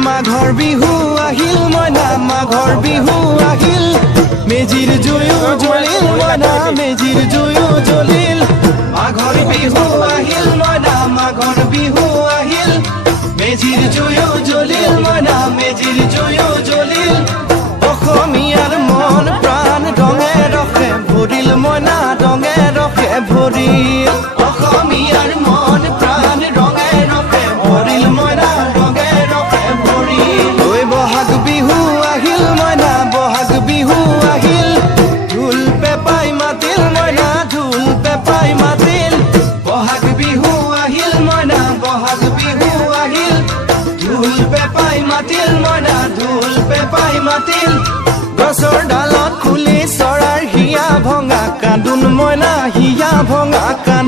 মাঘৰ বিহু আহিল মইনা মাঘৰ বিহু আহিল মেজিৰ জুয়ো জ্বলিল মইনা মেজিৰ জুয়ো জ্বলিল মাঘৰ বিহু আহিল মইনা মাঘৰ বিহু আহিল মেজিৰ জুয়ো জ্বলিল মইনা মেজিৰ জুয়ো জ্বলিল অসমীয়াৰ মন প্ৰাণ ৰঙে ৰসে ভৰিল মইনা ৰঙে ৰসে ভৰিল অসমীয়াৰ মন প্ৰাণ ৰঙে ৰসে ভৰিল মইনা ৰঙে ৰসে ভৰিল ঐ বহাগ বিহু আহিল মইনা বহাগ বিহু আহিল ঢোল পেপাই মাতিল মইনা ঢোল পেপাই মাতিল বহাগ বিহু আহিল মইনা বহাগ বিহু আহিল ঢোল পেপাই মাতিল মইনা ঢোল পেপাই মাতিল গছৰ ডালত খুলি চৰাৰ হিয়া ভঙা কান্দোন মইনা হিয়া ভঙা